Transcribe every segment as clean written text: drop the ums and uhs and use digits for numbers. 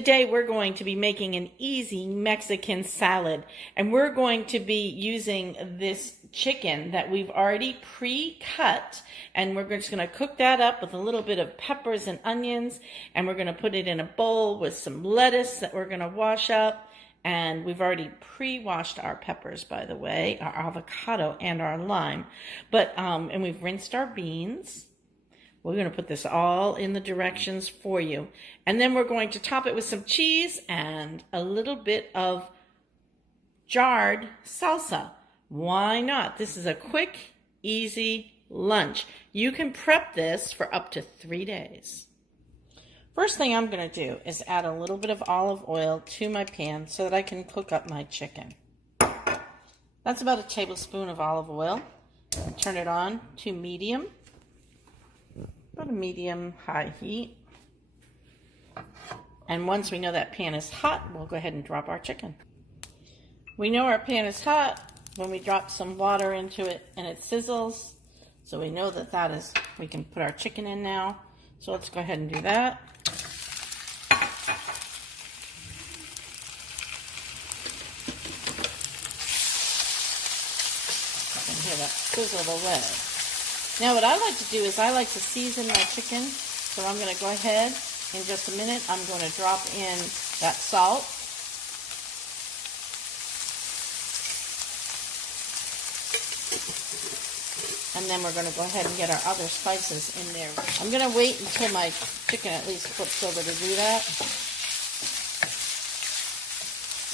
Today we're going to be making an easy Mexican salad, and we're going to be using this chicken that we've already pre-cut, and we're just going to cook that up with a little bit of peppers and onions, and we're going to put it in a bowl with some lettuce that we're going to wash up. And we've already pre-washed our peppers, by the way, our avocado and our lime, and we've rinsed our beans. We're going to put this all in the directions for you. And then we're going to top it with some cheese and a little bit of jarred salsa. Why not? This is a quick, easy lunch. You can prep this for up to 3 days. First thing I'm going to do is add a little bit of olive oil to my pan so that I can cook up my chicken. That's about a tablespoon of olive oil. Turn it on to medium. About a medium-high heat. And once we know that pan is hot, we'll go ahead and drop our chicken. We know our pan is hot when we drop some water into it and it sizzles. So we know that we can put our chicken in now. So let's go ahead and do that. You can hear that sizzle away. Now what I like to do is I like to season my chicken, so I'm going to go ahead in just a minute. I'm going to drop in that salt. And then we're going to go ahead and get our other spices in there. I'm going to wait until my chicken at least flips over to do that.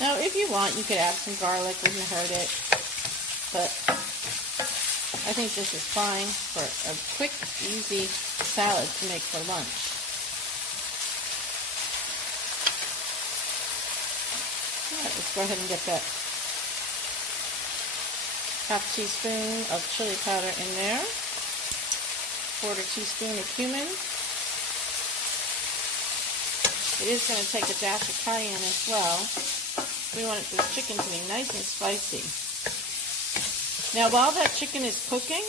Now if you want, you could add some garlic, wouldn't hurt it, but I think this is fine for a quick, easy salad to make for lunch. All right, let's go ahead and get that half teaspoon of chili powder in there, 1/4 teaspoon of cumin. It is going to take a dash of cayenne as well. We want this chicken to be nice and spicy. Now while that chicken is cooking,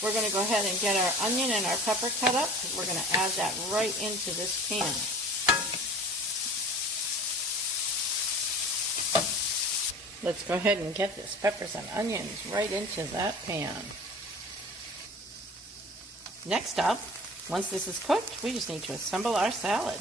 we're going to go ahead and get our onion and our pepper cut up, because we're going to add that right into this pan. Let's go ahead and get this peppers and onions right into that pan. Next up, once this is cooked, we just need to assemble our salad.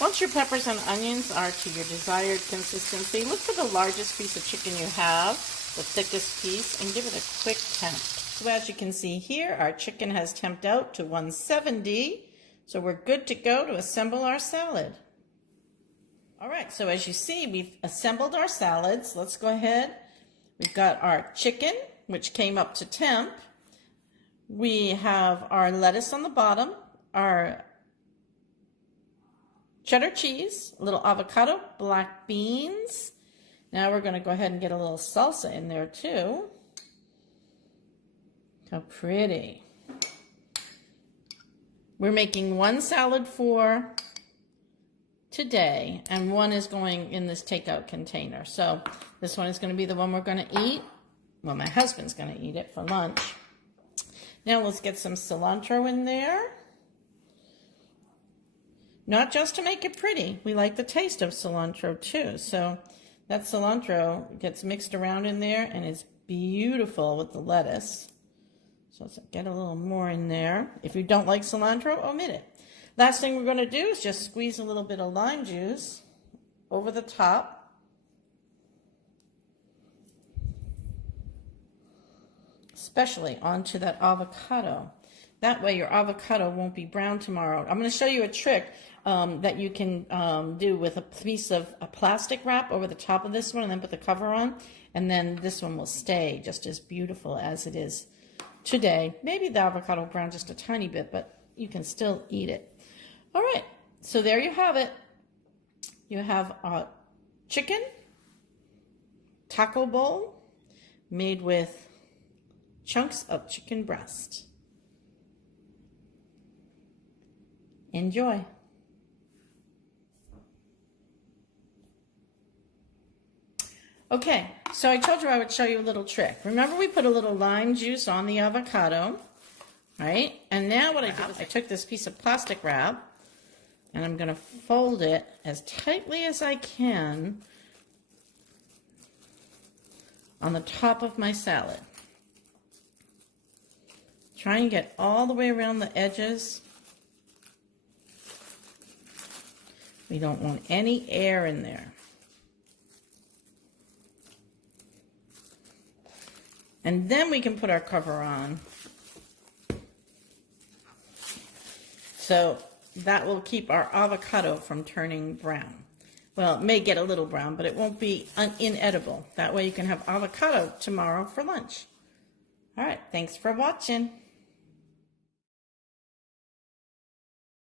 Once your peppers and onions are to your desired consistency, look for the largest piece of chicken you have, the thickest piece, and give it a quick temp. So as you can see here, our chicken has temped out to 170, so we're good to go to assemble our salad. All right, so as you see, we've assembled our salads. Let's go ahead. We've got our chicken, which came up to temp. We have our lettuce on the bottom, our cheddar cheese, a little avocado, black beans. Now we're going to go ahead and get a little salsa in there too. How pretty. We're making one salad for today, and one is going in this takeout container. So this one is going to be the one we're going to eat. Well, my husband's going to eat it for lunch. Now let's get some cilantro in there. Not just to make it pretty. We like the taste of cilantro too. So that cilantro gets mixed around in there and is beautiful with the lettuce. So let's get a little more in there. If you don't like cilantro, omit it. Last thing we're going to do is just squeeze a little bit of lime juice over the top. Especially onto that avocado. That way your avocado won't be brown tomorrow. I'm going to show you a trick that you can do with a piece of a plastic wrap over the top of this one, and then put the cover on, and then this one will stay just as beautiful as it is today. Maybe the avocado will brown just a tiny bit, but you can still eat it. All right, so there you have it. You have a chicken taco bowl made with chunks of chicken breast. Enjoy. Okay, so I told you I would show you a little trick. Remember, we put a little lime juice on the avocado, right? And now what I did was I took this piece of plastic wrap And I'm going to fold it as tightly as I can on the top of my salad. Try and get all the way around the edges. We don't want any air in there. And then we can put our cover on. So that will keep our avocado from turning brown. Well, it may get a little brown, but it won't be inedible. That way you can have avocado tomorrow for lunch. All right, thanks for watching.